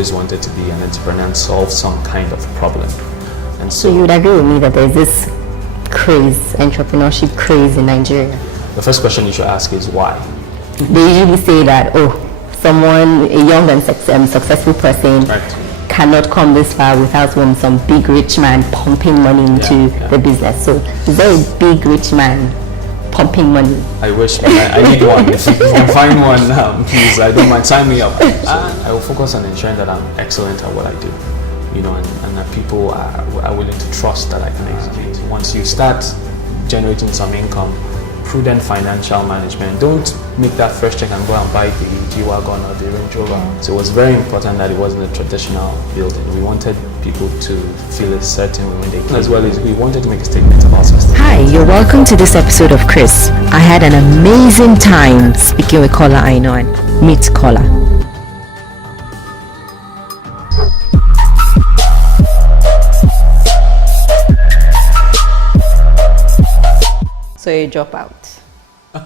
always wanted to be an entrepreneur and solve some kind of problem. And So you would agree with me that there's this craze, entrepreneurship craze in Nigeria? The first question you should ask is why? They usually say that, someone, a young and successful person, cannot come this far without some big rich man pumping money into the business. So is there a big rich man pumping money? I wish, I need one. If you can find one, please, I don't mind, sign me up. I will focus on ensuring that I'm excellent at what I do, and that people are willing to trust that I can execute. Once you start generating some income, prudent financial management, don't make that first check and go and buy the G-Wagon or the Range Rover. So it was very important that it wasn't a traditional building. We wanted people to feel a certain way when they came, as well as we wanted to make a statement about sustainability. Hi, you're welcome to this episode of Chris. I had an amazing time speaking with Kola Aina and meet Kola. So you drop out. I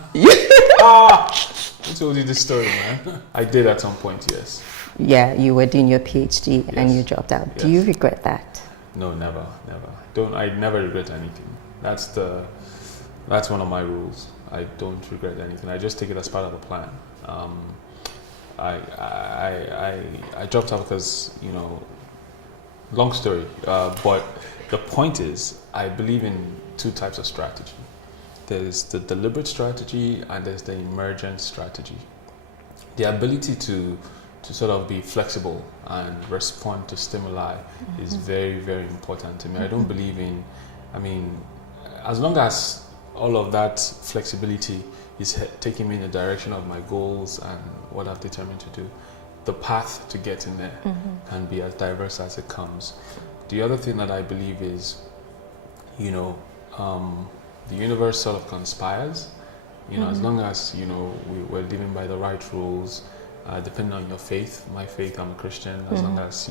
told you this story, man. I did at some point, yes. Yeah, you were doing your PhD and you dropped out. Yes. Do you regret that? No, never. I never regret anything. That's one of my rules. I don't regret anything. I just take it as part of the plan. I dropped out because, long story. But the point is, I believe in two types of strategy. There's the deliberate strategy and there's the emergent strategy. The ability to sort of be flexible and respond to stimuli is very, very important to me. I don't believe as long as all of that flexibility is taking me in the direction of my goals and what I've determined to do, the path to getting there can be as diverse as it comes. The other thing that I believe is, the universe sort of conspires, as long as, we're living by the right rules, depending on your faith. My faith, I'm a Christian. As long as,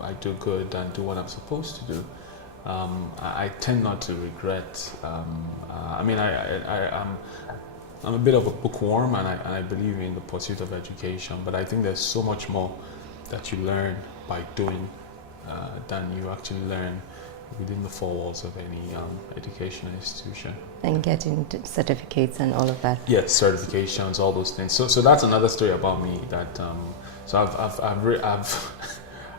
I do good and do what I'm supposed to do, I tend not to regret. I'm a bit of a bookworm and I believe in the pursuit of education, but I think there's so much more that you learn by doing than you actually learn within the four walls of any educational institution. And getting certificates and all of that. Yes, certifications, all those things. So that's another story about me. That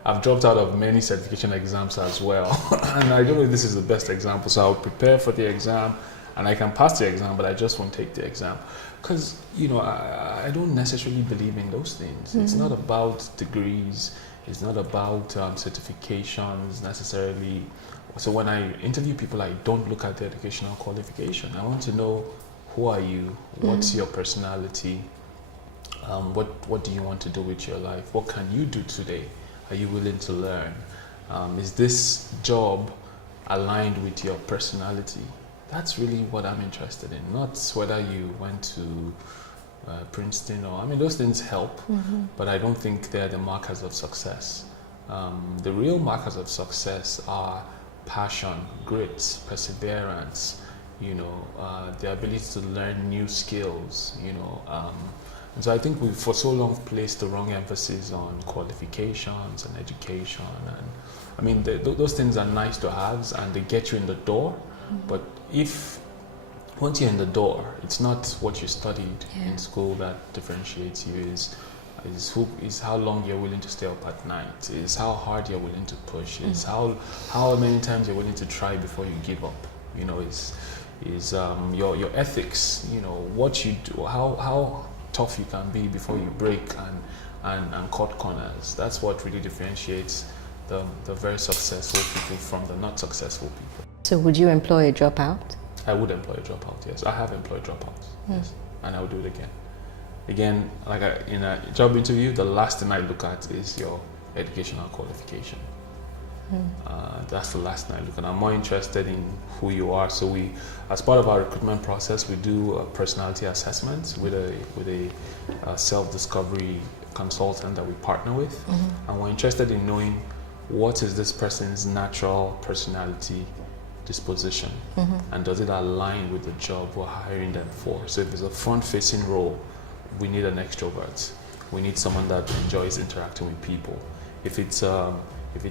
I've dropped out of many certification exams as well, and I don't know if this is the best example. So I'll prepare for the exam, and I can pass the exam, but I just won't take the exam because I don't necessarily believe in those things. It's not about degrees. It's not about certifications necessarily. So when I interview people, I don't look at the educational qualification. I want to know, who are you? What's your personality? What do you want to do with your life? What can you do today? Are you willing to learn? Is this job aligned with your personality? That's really what I'm interested in, not whether you went to Princeton those things help, but I don't think they're the markers of success. The real markers of success are passion, grit, perseverance, the ability to learn new skills, and so I think we've for so long placed the wrong emphasis on qualifications and education, and those things are nice to have and they get you in the door, but once you're in the door, it's not what you studied in school that differentiates you. Is how long you're willing to stay up at night. Is how hard you're willing to push. Is how many times you're willing to try before you give up. Is your ethics. What you do. How tough you can be before you break and cut corners. That's what really differentiates the very successful people from the not successful people. So would you employ a dropout? I would employ a dropout, yes. I have employed dropouts, yes. And I will do it again. Again, in a job interview, the last thing I look at is your educational qualification. That's the last thing I look at. I'm more interested in who you are. So as part of our recruitment process, we do a personality assessment with a self-discovery consultant that we partner with. And we're interested in knowing what is this person's natural personality disposition, and does it align with the job we're hiring them for. So if it's a front-facing role, we need an extrovert. we need someone that enjoys interacting with people. If it's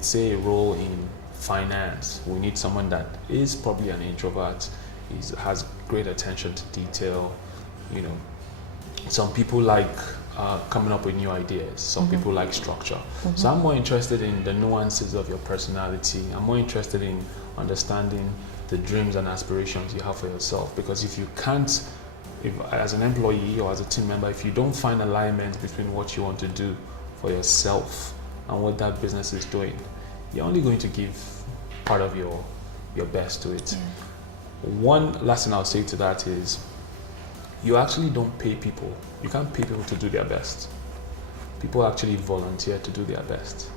say a role in finance, we need someone that is probably an introvert, has great attention to detail. You know, some people like coming up with new ideas. Some people like structure. So I'm more interested in the nuances of your personality. I'm more interested in understanding the dreams and aspirations you have for yourself. Because if you can't, as an employee or as a team member, if you don't find alignment between what you want to do for yourself and what that business is doing, you're only going to give part of your best to it. One last thing I'll say to that is, you actually don't pay people. You can't pay people to do their best. People actually volunteer to do their best.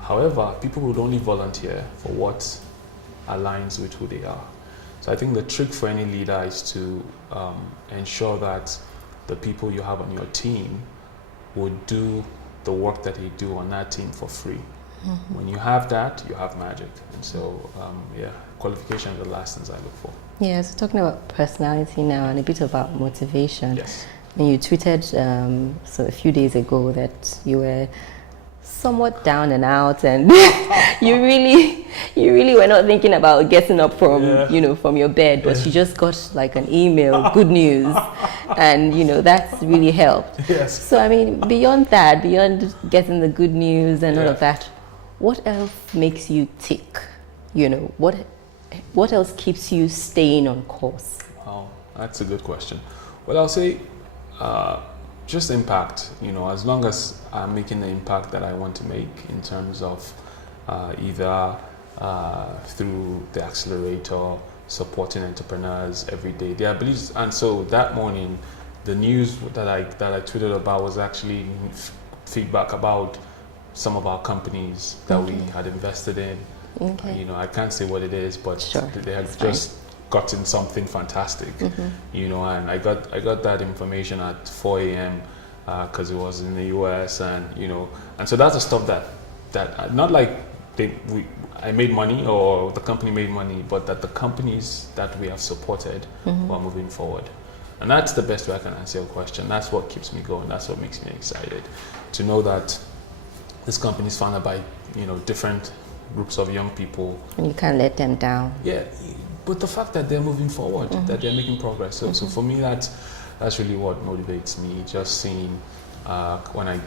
However, people would only volunteer for what aligns with who they are. So I think the trick for any leader is to ensure that the people you have on your team would do the work that they do on that team for free. When you have that, you have magic. And so, qualification are the last things I look for. Yeah, so talking about personality now and a bit about motivation. Yes. And you tweeted so a few days ago that you were somewhat down and out, and you really were not thinking about getting up from from your bed, but you just got like an email, good news, and that's really helped. Yes. So I mean, beyond that, beyond getting the good news and all of that, what else makes you tick? What else keeps you staying on course? Wow, that's a good question. Well, I'll say just impact. As long as I'm making the impact that I want to make in terms of either through the accelerator, supporting entrepreneurs every day, their beliefs. And so that morning, the news that I tweeted about was actually feedback about some of our companies that we had invested in. Okay. I can't say what it is, but they had just gotten something fantastic. And I got that information at 4 a.m. Because it was in the US, and and so that's the stuff that not like I made money or the company made money, but that the companies that we have supported were moving forward. And that's the best way I can answer your question. That's what keeps me going. That's what makes me excited to know that this company is founded by different groups of young people. And you can't let them down. Yeah, but the fact that they're moving forward, that they're making progress. So for me, that's really what motivates me. Just seeing when I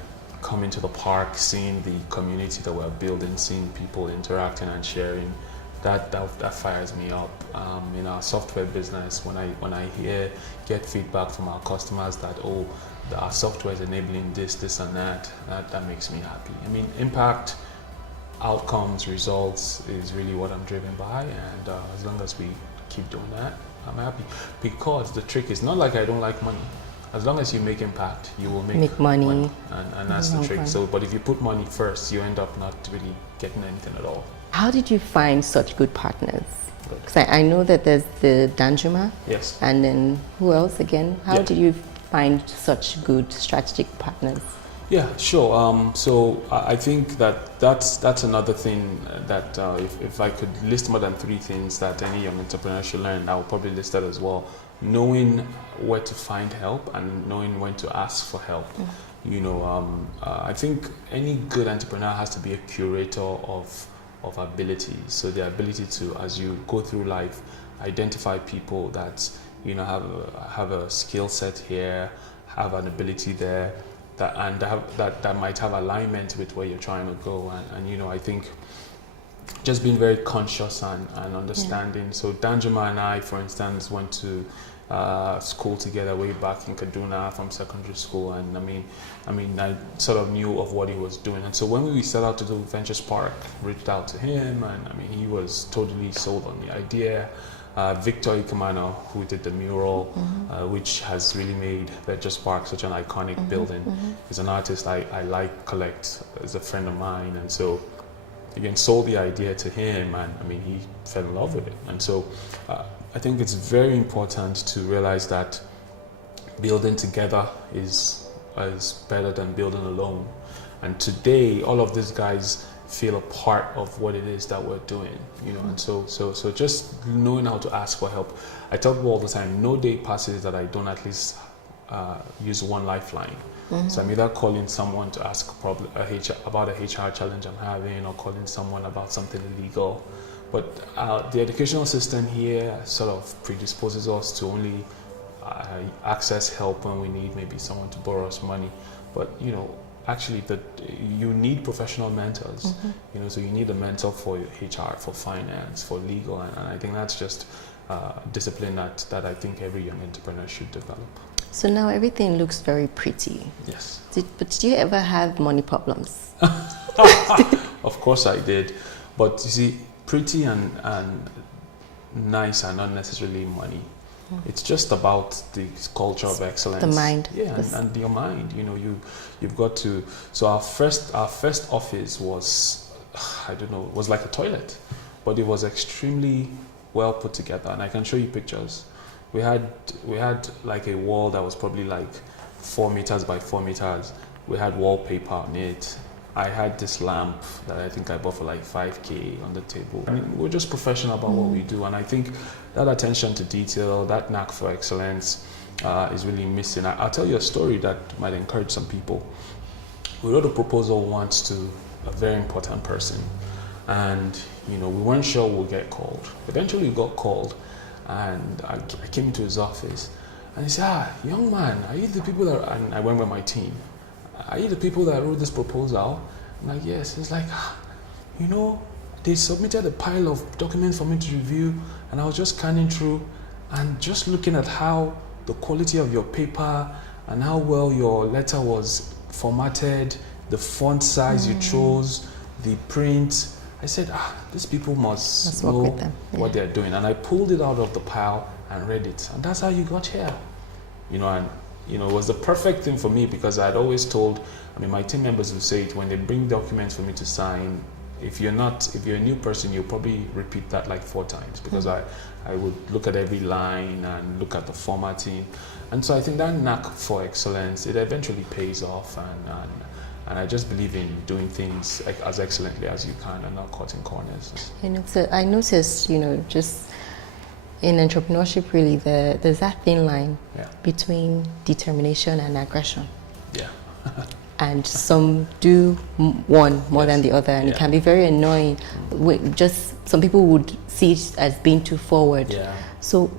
come into the park, seeing the community that we're building, seeing people interacting and sharing, that fires me up. In our software business, when I get feedback from our customers that our software is enabling this and that makes me happy. I mean, impact, outcomes, results is really what I'm driven by, and as long as we keep doing that, I'm happy. Because the trick is not like I don't like money. As long as you make impact, you will make money. And that's the trick. So, but if you put money first, you end up not really getting anything at all. How did you find such good partners? Because I know that there's the Danjuma. Yes. And then who else again? How did you find such good strategic partners? Yeah, sure. So I think that's another thing that if I could list more than 3 things that any young entrepreneur should learn, I would probably list that as well. Knowing where to find help and knowing when to ask for help. I think any good entrepreneur has to be a curator of ability. So the ability to, as you go through life, identify people that have a skill set here, have an ability there, that might have alignment with where you're trying to go. And I think just being very conscious and understanding. So Danjuma and I, for instance, went to school together way back in Kaduna from secondary school, and I sort of knew of what he was doing. And so when we set out to do Venture Spark, reached out to him, and he was totally sold on the idea. Victor Ikamano, who did the mural, which has really made Venture Spark such an iconic building, is an artist I collect, is a friend of mine, and so again sold the idea to him, and he fell in love with it. And so I think it's very important to realize that building together is better than building alone. And today, all of these guys feel a part of what it is that we're doing, and so just knowing how to ask for help. I tell people all the time, no day passes that I don't at least use one lifeline. So I'm either calling someone to ask about a HR challenge I'm having, or calling someone about something illegal. But the educational system here sort of predisposes us to only access help when we need maybe someone to borrow us money. But actually, you need professional mentors. So you need a mentor for HR, for finance, for legal, and I think that's just discipline that I think every young entrepreneur should develop. So now everything looks very pretty. Yes. But did you ever have money problems? Of course I did. But you see, pretty and nice are not necessarily money. It's just about the culture of excellence. The mind. Yeah, and your mind. You've got to. So our first office was, was like a toilet, but it was extremely well put together, and I can show you pictures. We had like a wall that was probably like 4 meters by 4 meters. We had wallpaper on it. I had this lamp that I think I bought for like 5K on the table. I mean, we're just professional about what we do, and I think that attention to detail, that knack for excellence is really missing. I'll tell you a story that might encourage some people. We wrote a proposal once to a very important person, and we weren't sure we'll get called. Eventually we got called, and I came into his office, and he said, young man, are you the people that, and I went with my team, are you the people that wrote this proposal? I'm like, yes. He's like, they submitted a pile of documents for me to review, and I was just scanning through and just looking at how the quality of your paper and how well your letter was formatted, the font size you chose, the print. I said, these people must know what they're doing. And I pulled it out of the pile and read it. And that's how you got here. It was the perfect thing for me, because I'd always told, my team members would say it when they bring documents for me to sign. If you're a new person, you'll probably repeat that like 4 times, because I would look at every line and look at the formatting. And so I think that knack for excellence, it eventually pays off, and I just believe in doing things as excellently as you can and not cutting corners. I noticed, just in entrepreneurship, really, there's that thin line between determination and aggression. Yeah. And some do one more than the other, and it can be very annoying. Just some people would see it as being too forward. Yeah. So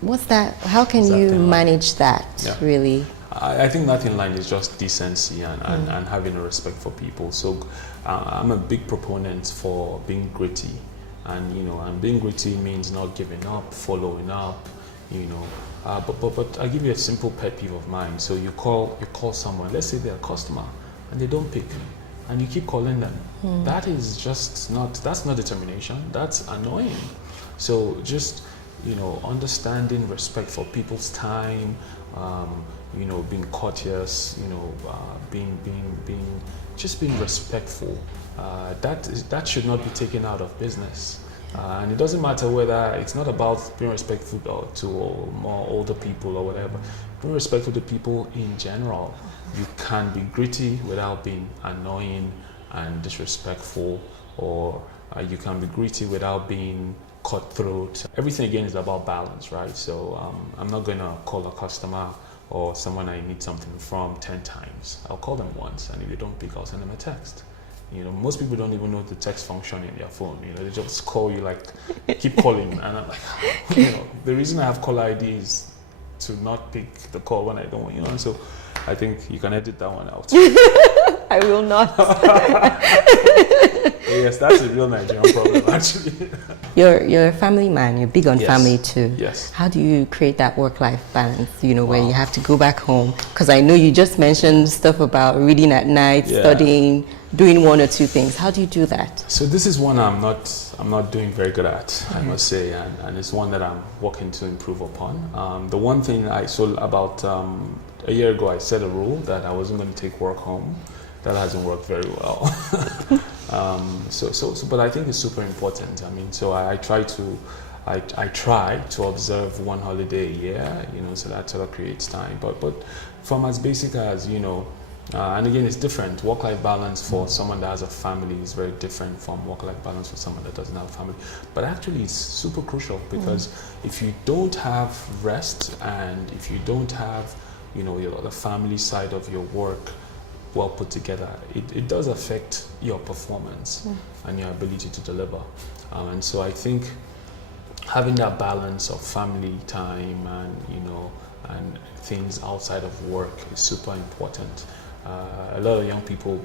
what's that? How can you manage that, really? I think that in line is just decency and having a respect for people. So I'm a big proponent for being gritty, and being gritty means not giving up, following up, but I give you a simple pet peeve of mine. So you call someone, let's say they're a customer, and they don't pick, and you keep calling them. That is just that's not determination. That's annoying. So just understanding respect for people's time. Being courteous, being respectful. That should not be taken out of business. And it doesn't matter whether, it's not about being respectful to more older people or whatever. Being respectful to people in general. You can be gritty without being annoying and disrespectful, or you can be gritty without being cutthroat. Everything again is about balance, right? So I'm not going to call a customer or someone I need something from 10 times. I'll call them once, and if they don't pick, I'll send them a text. Most people don't even know the text function in their phone. They just call you, like, keep calling, and I'm like, the reason I have caller ID is to not pick the call when I don't want, so I think you can edit that one out. I will not. Yes, that's a real Nigerian problem, actually. You're a family man. You're big on family too. Yes. How do you create that work-life balance? Where you have to go back home, because I know you just mentioned stuff about reading at night, studying, doing 1 or 2 things. How do you do that? So this is one I'm not doing very good at, I must say, and it's one that I'm working to improve upon. The one thing about a year ago, I set a rule that I wasn't going to take work home. That hasn't worked very well. But I think it's super important. So I try to observe 1 holiday a year, so that sort of creates time. But from as basic as, and again, it's different. Work-life balance for someone that has a family is very different from work-life balance for someone that doesn't have a family. But actually, it's super crucial, because if you don't have rest, and if you don't have the family side of your work well put together, it does affect your performance and your ability to deliver. And so I think having that balance of family time and things outside of work is super important. A lot of young people,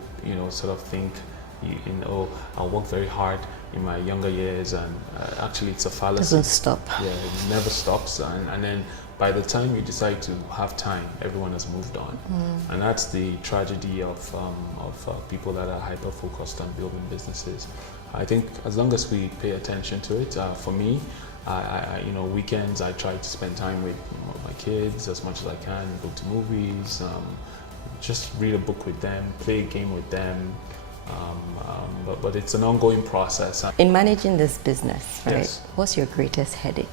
sort of think, I'll work very hard in my younger years, and actually it's a fallacy. Doesn't stop. Yeah, it never stops, and then by the time you decide to have time, everyone has moved on, and that's the tragedy of people that are hyper focused on building businesses. I think as long as we pay attention to it, for me, weekends I try to spend time with my kids as much as I can, go to movies, just read a book with them, play a game with them. But it's an ongoing process. In managing this business, right? Yes. What's your greatest headache?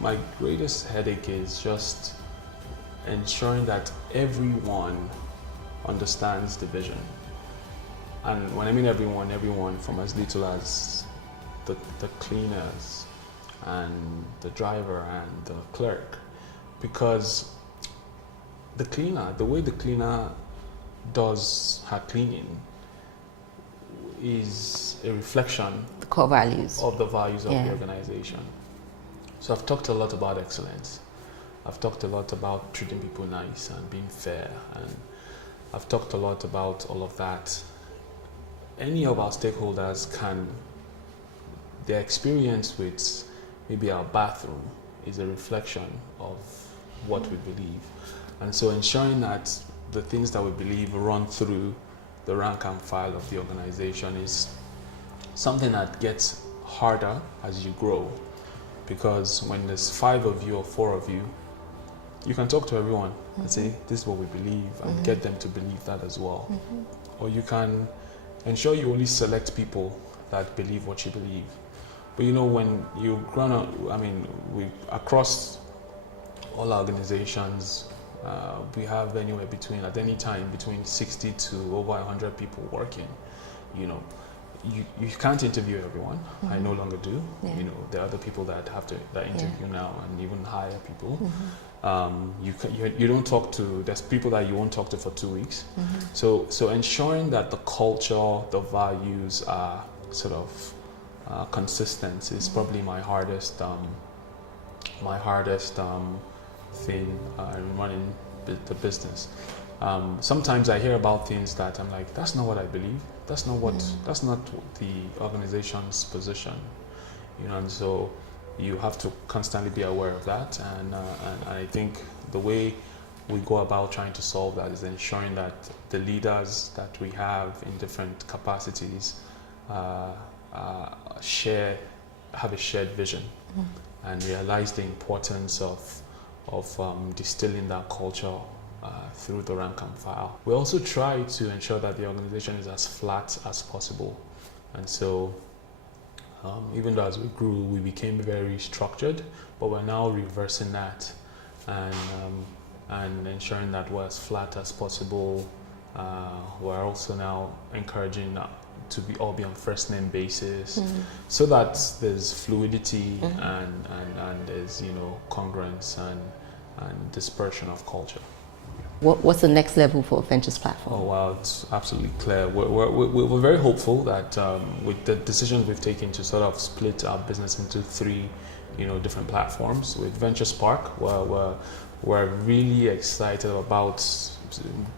My greatest headache is just ensuring that everyone understands the vision. And when I mean everyone from as little as the cleaners and the driver and the clerk. Because the way the cleaner does her cleaning is a reflection The core values. of the values of the organization. So I've talked a lot about excellence. I've talked a lot about treating people nice and being fair, and I've talked a lot about all of that. Any of our stakeholders their experience with maybe our bathroom is a reflection of what we believe. And so ensuring that the things that we believe run through the rank and file of the organization is something that gets harder as you grow, because when there's 5 of you or 4 of you, you can talk to everyone and say, this is what we believe, and get them to believe that as well. Or you can ensure you only select people that believe what you believe. But when you grown up, across all our organizations, we have anywhere at any time between 60 to over 100 people working. You can't interview everyone. I no longer do. Yeah. There are other people that interview now and even hire people. You don't talk to. There's people that you won't talk to for 2 weeks. So ensuring that the culture, the values are sort of consistent is probably my hardest thing in running the business. Sometimes I hear about things that I'm like, that's not what I believe. That's not the organization's position. And so you have to constantly be aware of that. And I think the way we go about trying to solve that is ensuring that the leaders that we have in different capacities have a shared vision and realize the importance of distilling that culture through the rank and file. We also try to ensure that the organization is as flat as possible, and so even though as we grew we became very structured, but we're now reversing that and ensuring that we're as flat as possible. We're also now encouraging to all be on first name basis, so that there's fluidity and there's congruence and dispersion of culture. What's the next level for Ventures platform? Oh wow, it's absolutely clear. We're very hopeful that with the decisions we've taken to sort of split our business into 3 different platforms. With Venture Spark, we're really excited about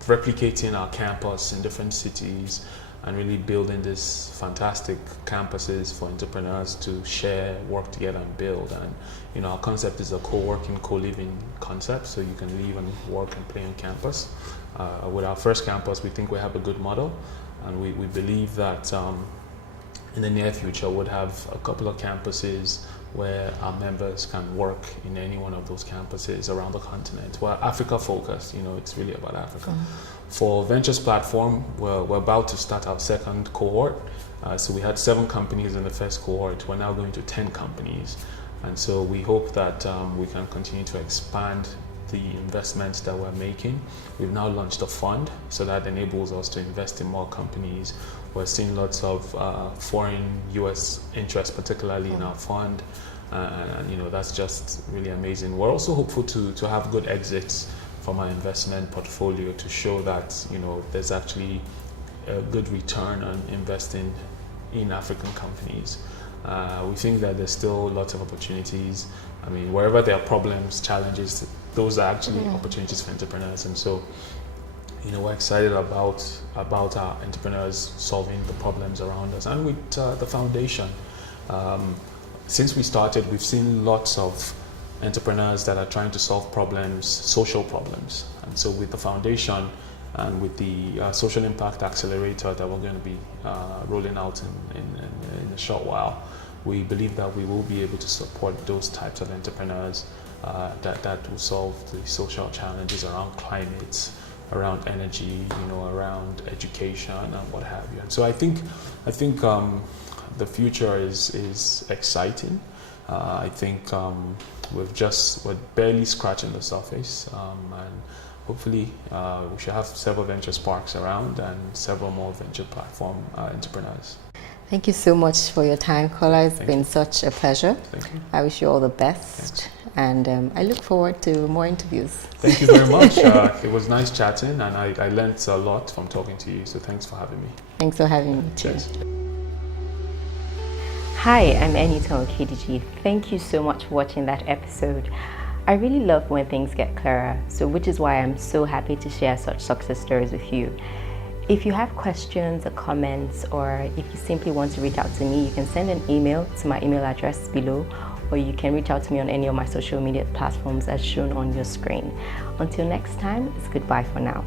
replicating our campus in different cities and really building these fantastic campuses for entrepreneurs to share, work together and build. And our concept is a co-working, co-living concept, so you can live and work and play on campus. With our first campus, we think we have a good model, and we believe that in the near future we'll have a couple of campuses where our members can work in any one of those campuses around the continent. We're Africa focused, it's really about Africa. For Ventures platform, we're about to start our second cohort. So we had 7 companies in the first cohort. We're now going to 10 companies. And so we hope that we can continue to expand the investments that we're making. We've now launched a fund, so that enables us to invest in more companies. We're seeing lots of foreign US interest, particularly in our fund. And that's just really amazing. We're also hopeful to have good exits from our investment portfolio to show that, you know, there's actually a good return on investing in African companies. We think that there's still lots of opportunities. I mean, wherever there are problems, challenges, those are actually opportunities for entrepreneurs. And so, you know, we're excited about our entrepreneurs solving the problems around us. And with the foundation, since we started, we've seen lots of entrepreneurs that are trying to solve problems, social problems. And so with the foundation and with the social impact accelerator that we're going to be rolling out in a short while, we believe that we will be able to support those types of entrepreneurs that will solve the social challenges around climate, around energy, you know, around education and what have you. And so I think the future is exciting. I think we're barely scratching the surface, and hopefully we should have several venture sparks around and several more venture platform entrepreneurs. Thank you so much for your time, Kola. It's been such a pleasure. Thank you. I wish you all the best. Thanks. And I look forward to more interviews. Thank you very much. It was nice chatting, and I learned a lot from talking to you. So thanks for having me. Thanks for having me too. Cheers. Hi, I'm Anita on KDG. Thank you so much for watching that episode. I really love when things get clearer, so which is why I'm so happy to share such success stories with you. If you have questions or comments, or if you simply want to reach out to me, you can send an email to my email address below, or you can reach out to me on any of my social media platforms as shown on your screen. Until next time, it's goodbye for now.